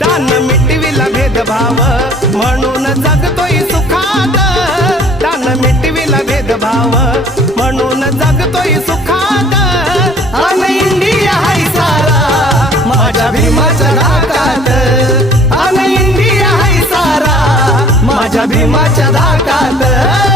दान मिटविला भेदभाव म्हणून जगतोय सुखात, दान मिटविला भेदभाव म्हणून जगतोय सुखात। अन इंडिया हाय सारा माझ्या भीमाच्या धाकात, अन इंडिया हाय सारा माझ्या भीमाच्या धाकात।